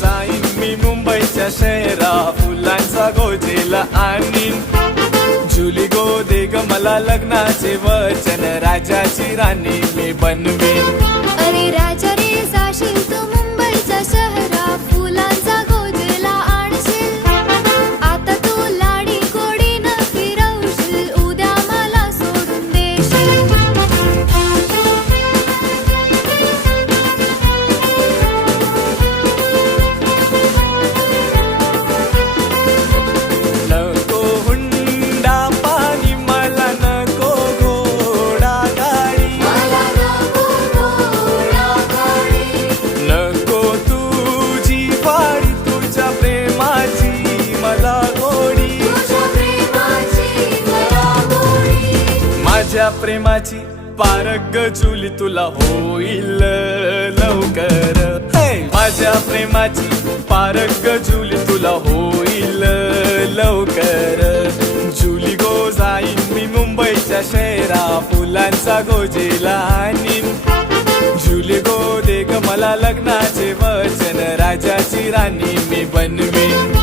जाईन मी मुंबईच्या शहरा फुलांचा गोजेला आणीन. जुली गो दे ग मला लग्नाचे वचन राजाची राणी मी बनवेन. अरे राजा रे जाशील तू माझ्या प्रेमाची पारग चुली तुला होईल लवकर. माझ्या प्रेमाची पारग जुली तुला होईल लवकर. जुली गो जाईन मी मुंबईच्या शहरा फुलांचा गोजेला जुली गो दे मला लग्नाचे वचन राजाची राणी मी बनवीन.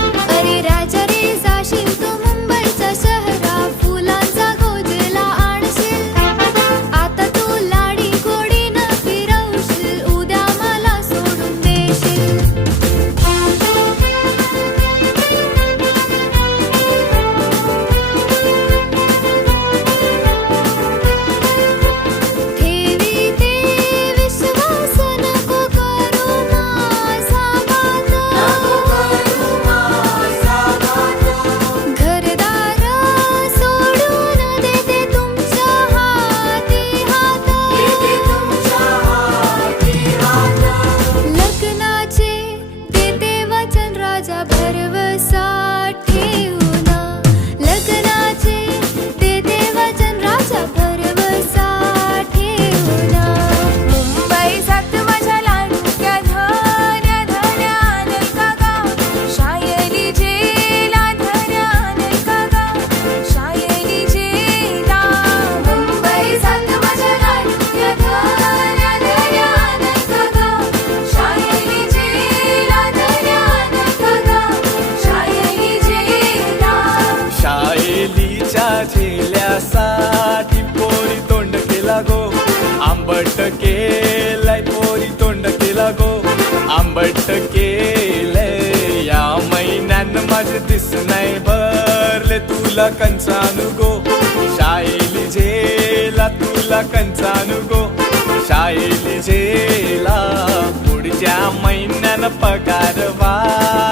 झेल्यासाठी पोरी तोंड केला गो. आंबट केलाय पोरी तोंड केला गो. आंबट केलय या महिन्यानं माझं दिस नाही भरले तुला कंचानु गो. शाईली झेला तुला कंचानु गो. शाईली झेला पुढच्या महिन्यानं पगार वा